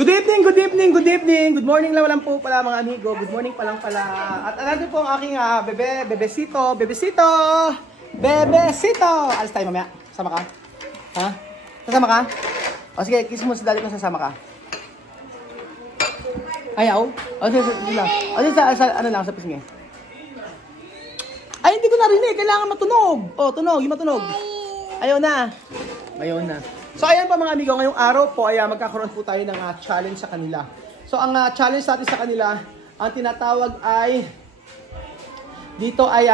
Good evening, good evening, good evening. Good morning lang po pala mga amigo. Good morning pa lang pala. At nandun po ang aking bebesito. Alis tayo mamaya. Sasama ka? Ha? Sasama ka? O sige, kiss mo si daddy kung sasama ka. Ayaw? O sige, lang. O sige, ano lang, sa pisngi. Ay, hindi ko narinig. Kailangan matunog. O, tunog, yung matunog. Ayaw na. Ayaw na. So ayan pa mga amigo, ngayong araw po ay magkakaroon po tayo ng challenge sa kanila. So ang challenge natin sa kanila, ang tinatawag ay dito ay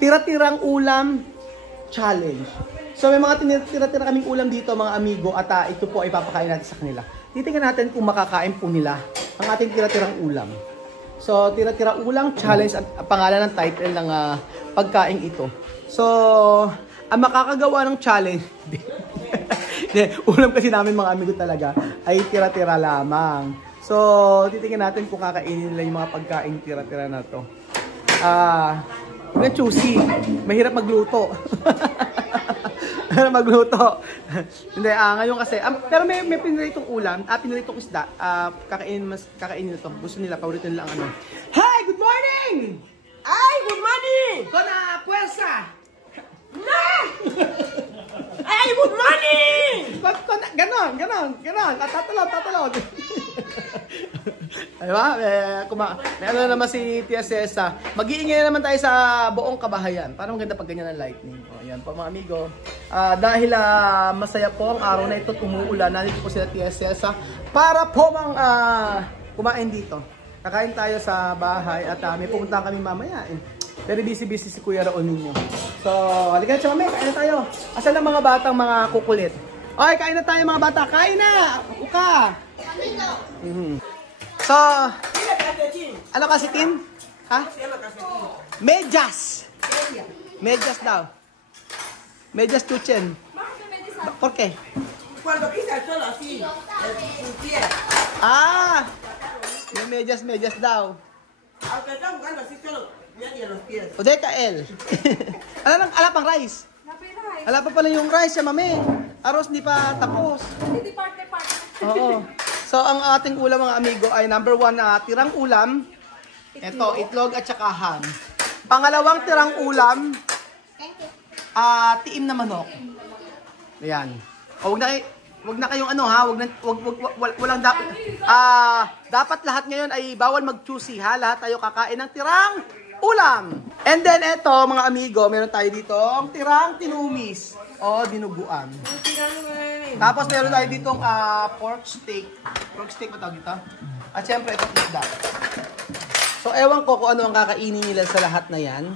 tira-tirang ulam challenge. So may mga tira-tira kaming ulam dito mga amigo at ito po ay papakain natin sa kanila. Titingnan natin kung makakain po nila ang ating tira-tirang ulam. So tira-tira ulam challenge at pangalan ng title ng pagkain ito. So ang makakagawa ng challenge ulam kasi namin mga amigo talaga ay tira-tira lamang. So, titingnan natin kung kakainin nila yung mga pagkain tira-tira na to. Huwag choosy. Mahirap magluto. Hindi, ngayon kasi, pero may piniritong ulam, piniritong isda, kakainin nito. Gusto nila, paborito nila ang ano. Hi! Good morning! Ay! Good morning! Kona, puwersa! Na! Ay! Good morning! Ganon. Tatalon. Diba? May ano naman si Tia Cesa. Mag-iingay naman tayo sa buong kabahayan. Parang maganda pag ganyan ang lightning. O, yan po mga amigo. Dahil masaya po ang araw na ito, umuulan. Nandito po sila Tia Cesa para po kumain dito. Kakain tayo sa bahay at may pupuntahan kami mamaya. Very busy si Kuya Raon ninyo. So, halika na siya mamaya. Kain na tayo. Asan ang mga batang mga kukulit? Okay, kain na tayo mga bata. Kain na! Uka! So, ano kasi tin? Ha? Medyas! Medyas daw. Medyas tuchen. ¿Por qué? Cuando pisa solo así, su pie. May medyas daw. Aunque está jugando así solo, ya los pies. O de kael. Ala pang rice. Ala pa pala yung rice ya mami. Aros di pa tapos. Hindi parte. Oo. So ang ating ulam mga amigo ay number 1 na tirang ulam. Ito, itlog at saka ham. Pangalawang tirang ulam, tiim na manok. Ayan. O wag na kayong ano ha, walang dapat lahat ngayon ay bawal mag-choosy ha. Lahat tayo kakain ng tirang ulam. And then ito mga amigo, meron tayo dito ang tirang tinumis o dinuguan. Tapos meron tayo ditong pork steak. Pork steak ba tawag dito? At syempre itong isda. So ewan ko kung ano ang kakainin nila sa lahat na yan.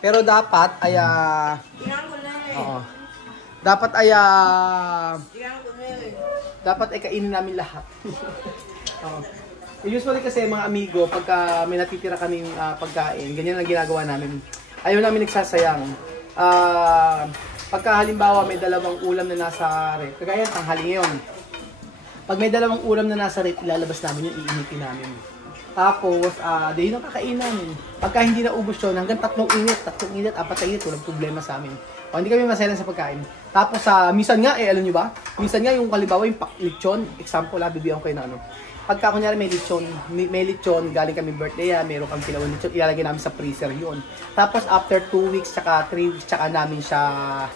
Pero dapat ay dapat ay kainin namin lahat. Usually kasi mga amigo, pagka may natitira kaming pagkain, ganyan ang ginagawa namin. Ayaw namin nagsasayang. Pagka halimbawa may dalawang ulam na nasa rep, kagaya tanghali ngayon. Pag may dalawang ulam na nasa rep, ilalabas namin yung iinitin namin. Tapos, yun ang kakain namin. Pagka hindi naubos yun, hanggang 3 init, 4 na init, walang problema sa amin. O, hindi kami maselan sa pagkain. Tapos, minsan nga, alam nyo ba? Minsan nga, yung halimbawa, yung lechon, example, bibigyan ko kayo na ano. Pagka kunyari may lechon, galing kami birthday, meron kami kilawang lechon, ilalagay namin sa freezer yun. Tapos, after 2 weeks, tsaka 3 weeks, tsaka namin siya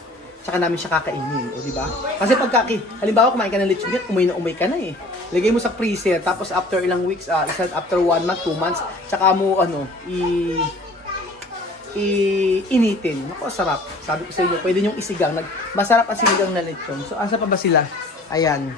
kakainin, o di ba? Kasi pagka halimbawa kumain ka ng lechon, umay ka na eh. Lagay mo sa freezer, tapos after ilang weeks, after 1 month, 2 months, tsaka mo initin. Naku, sarap. Sabi ko sa inyo, pwede niyong isigang. Masarap ang sinigang na lechon. So, asa pa ba sila? Ayan.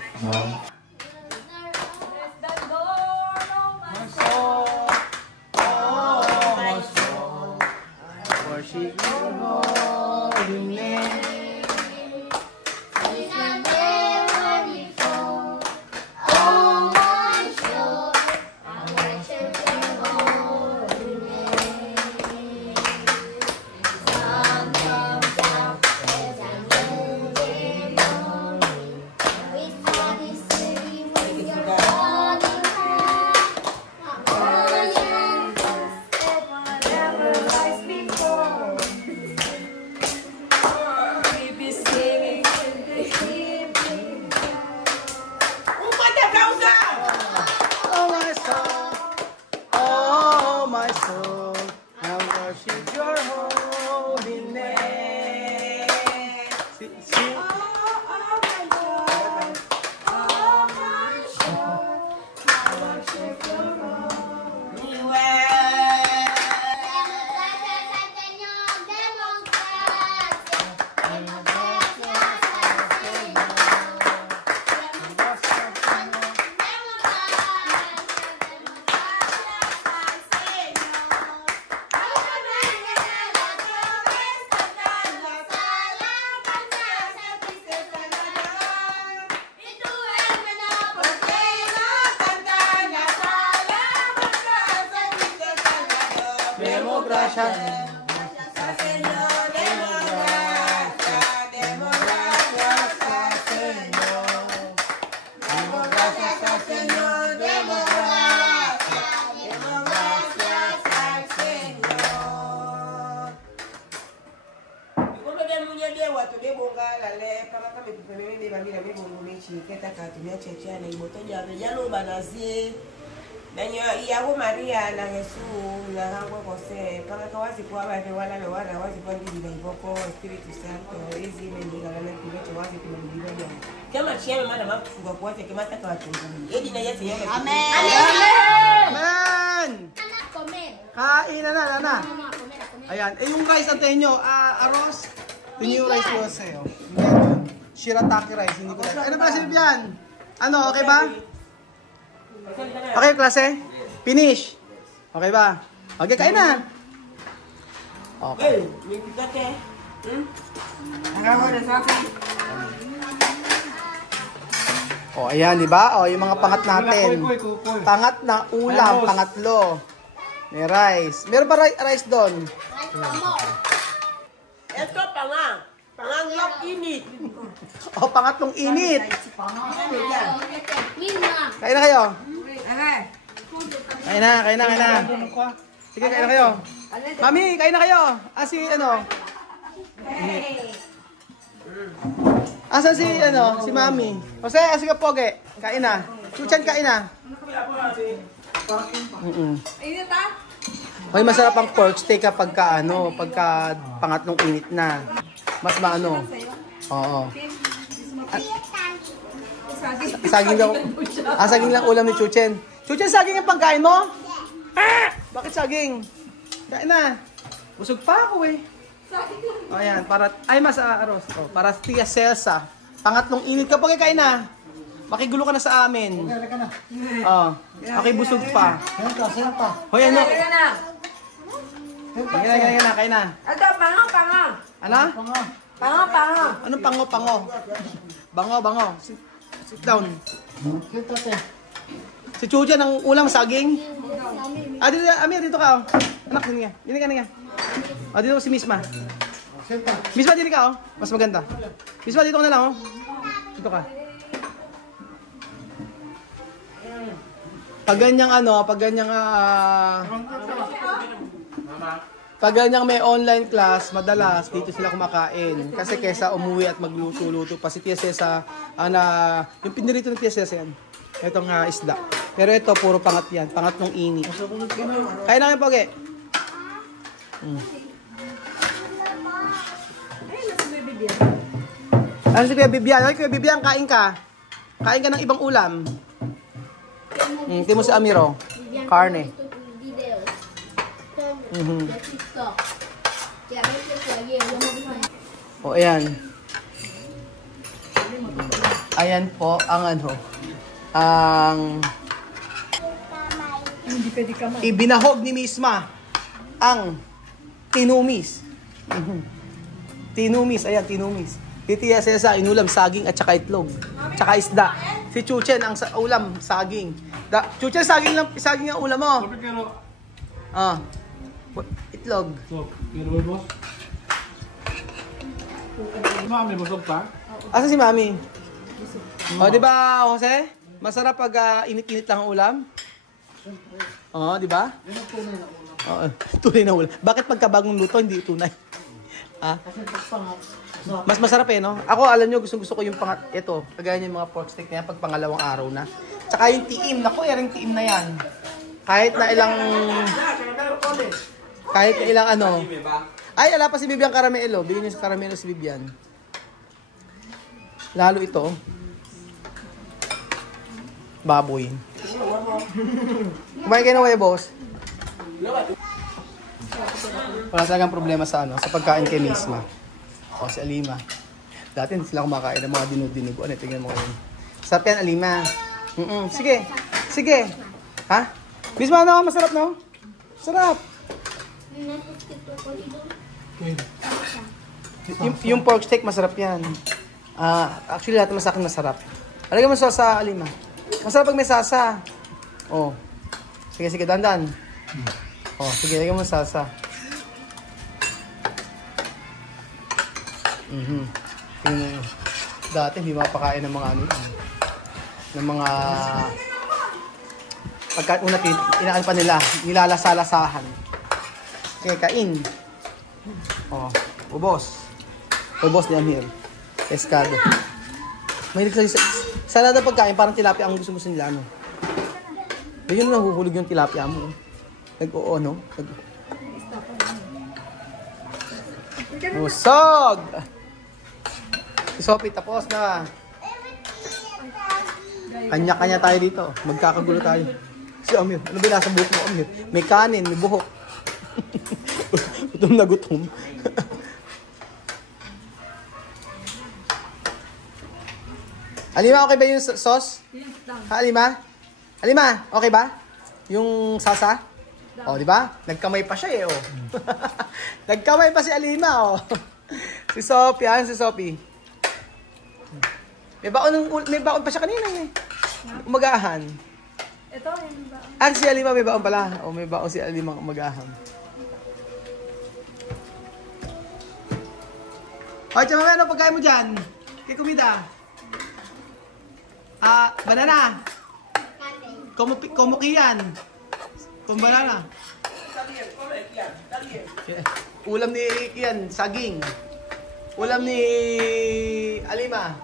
Demokrasya. Nanyo iyago Maria na Yesu na hango kose panga kawazi kwa bale wala na wala wazi kwa ndidi na iboko Espiritu Santo hizi mendiga na kiwecho wazi kuna ndidi ya kama chiame mada makufunga kuwache kama taka wachunguni edi na Yesu yeye amen Amen! Komen. Kain na, nana. Mama, komen. Ayan. Eh, yung rice natin nyo, arroz. Yun yung rice ko sa'yo. Shirataki rice, hindi ko rice. Ano ba, Silvian? Ano, okay ba? Okay, klase? Finish. Okay ba? Okay, kain na. Okay. May pitate. Nagawa na sa akin. O, ayan, di ba? O, yung mga pangat natin. Pangat na ulam, pangatlo. May rice. Meron ba rice doon? Ito panga. Pangang yok init. O, pangatlong init. Mina. Kain na kayo. Okay. Kain na, kain na, kain na. Sige, kain na kayo. Mami, kain na kayo. Si ano? Asa si ano? Si Mami. Jose, sige poge. Kain na. Chuchan, kain na. May masarap ang pork steak kapag pagka pangatlong init na. Mas maano. Oo. Saging daw. Saging lang ulam ni Chuchen. Chuchen, saging ang pagkain mo? Bakit saging? Kain na. Busog pa ako eh. O yan, para, ay mas aros. O, para Tia Celsa. Pangatlong init kapag kain na. Makigulo ka na sa amin. Okay, ka na. Okay, busog pa. Sayan pa. Hoy, ano? Kain na. Ito, panga. Ano? Panga. Anong pango? Bango. Sit down. Si Chucha ng ulam saging. Amir, dito ka. Anak, dito ka. Dito si Misma. Misma, dito ka. Mas maganda. Misma, dito ka na lang. Dito ka. Pag ganyang may online class, madalas dito sila kumakain. Kasi kesa umuwi at magluto-luto pa si Tia Cesa, yung pinirito ng Tia Cesa yan. Itong isda. Pero ito, puro pangat yan. Pangatlong init. Kaya na kayo, Poge. Ano si Kuya Bibian? Ay, Kuya Bibian, kain ka. Kain ka ng ibang ulam. Tingnan mo si Amiro. Karne. O, ayan. Ayan po ang ibinahog ni Misma ang tinumis. Ayan, tinumis. Titiya Cesa, inulam saging at saka itlog. Tsaka isda. Si Chuchen, ang ulam, saging. Chuchen, saging ang ulam mo. Itlog. Mami, busog pa? Asa si Mami? O, di ba, Jose? Masarap pag init-init lang ang ulam? Oo, di ba? Tunay na ulam. Bakit pagkabagong luto, hindi tunay? Mas masarap no? Ako, alam nyo, gusto ko yung ito, kagaya yung mga pork steak na yan, pag pangalawang araw na. Tsaka yung tiim, naku, yung tiim na yan. Kahit na ilang Ay, ala pa si Bibian Caramelo. Bigyan niyo sa Caramelo si Bibian. Lalo ito. Baboy. Kumain kayo na boss. Wala talagang problema sa sa pagkain kay Misma. O si Alima. Dati sila kumakain ng mga dinud-dinig. Tingnan mo ngayon. Sarap yan, Alima. Sige. Ha? Misma, masarap, no? Sarap. Yung pork steak, masarap yan. Actually, lahat naman sa akin masarap. Alagay mo sa Alima. Masarap pag may sasa. Sige, dandan. Sige, lagay mo sasa. Yung dati hindi mapakain ng mga ano yun. Ng mga pagka una inaan pa nila, nilalasa-lasahan. Okay, kain. Oh, ubos. Ubos ni Amir. Pescado. May sana na pagkain, parang tilapia ang gusto nila, ano. Yun yung nahuhulog yung tilapia mo. Nag-oo, no? Busog! Si Sophie, tapos na. Kanya-kanya tayo dito. Magkakagulo tayo. Si Amir, ano ba nasa buhok mo, Amir? May kanin, may buhok. Gutom na gutom. Alima, okay ba yung sauce? Ha, Alima? Alima, okay ba? Yung salsa? O, di ba? Nagkamay pa siya eh, oh. Nagkamay pa si Alima, oh. Si Sophie, yan si Sophie. May baon pa siya kanina eh. Umagahan. Ito, yung baon. Ah, si Alima may baon pala. O, may baon si Alima umagahan. O, tiyan mamaya, ano pagkain mo dyan? Kay kumida. Ah, banana. Kumuki yan. Kung banana. Ulam ni Kian, saging. Ulam ni Alima,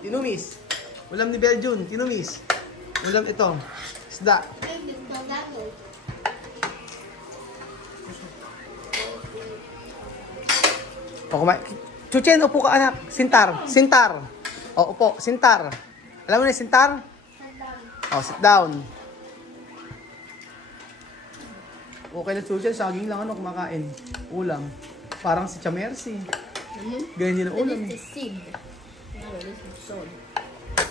tinumis. Ulam ni Beljun, tinumis. Ulam ito, isda. O, kumain. Chuchen, upo ka anak. Sintar, sintar. O, upo, sintar. Alam mo na sintar? O, sit down. Okay na Chuchen, saging lang ano kumakain. Ulam. Parang si Chamercy. Ganyan din ang ulam.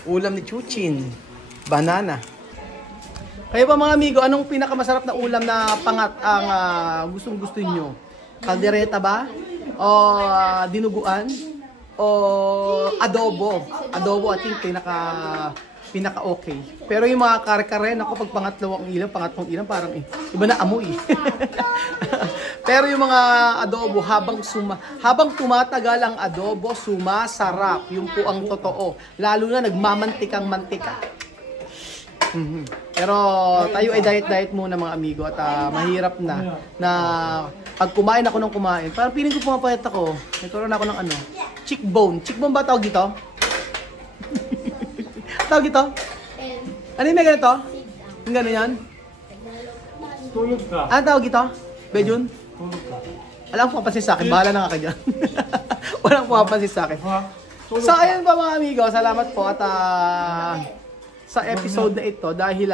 Ulam ni Chuchin. Banana. Kayo ba mga amigo, anong pinakamasarap na ulam na pangat ang gustong-gusto nyo? Kaldereta ba? O dinuguan? O adobo? Adobo, I think pinaka-okay. Pero yung mga kare-kare, ako pag pangatlong ilang, parang iba na amoy. Pero yung mga adobo, habang tumatagal ang adobo, sumasarap. Yung po ang totoo. Lalo na nagmamantikang mantika. Pero tayo ay diet muna mga amigo at mahirap na pag kumain ako ng kumain, parang piling ko pumapayat ako. Nagkaroon ako ng cheekbone. Cheekbone ba tawag dito? Tawag dito? Ano yung may ganito? Yung gano'n yan? Tulog ka. Ano tawag dito? Bejun? Tulog ka. Alam ko kapansin sa akin, bahala na ka dyan. Walang pumapansin sa akin. So ayun pa mga amigo, salamat po at sa episode na ito dahil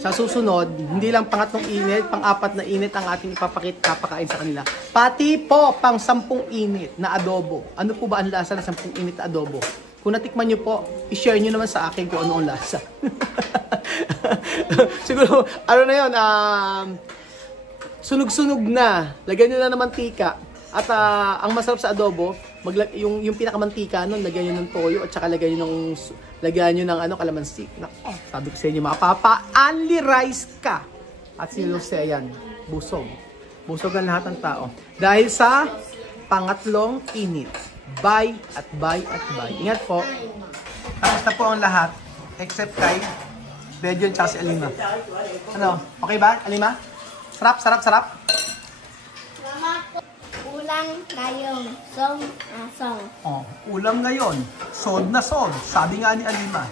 sa susunod, hindi lang pangatlong init, pang-apat na init ang ating papakain sa kanila. Pati po pang 10 init na adobo. Ano po ba ang lasa ng 10 init na adobo? Kung natikman nyo po, i-share nyo naman sa akin kung ano ang lasa. Siguro, ano na yun, sunog-sunog na. Lagyan nyo na ng mantika. At ang masarap sa adobo, yung pinakamantika nun, lagyan nyo ng toyo at saka lagyan nyo ng kalamansi. Nako, sabi ko sa inyo mga papa, only rice ka. At si Lucia yan, busog. Busog ang lahat ng tao. Dahil sa pangatlong init. Bye at bye at bye. Ingat po. Tapos na po ang lahat. Except kay Bedion at si Alima. Ano? Okay ba, Alima? Sarap, sarap, sarap. Ulam ngayong song. Oh, ulam ngayon. Sod na sod. Sabi nga ni Alima.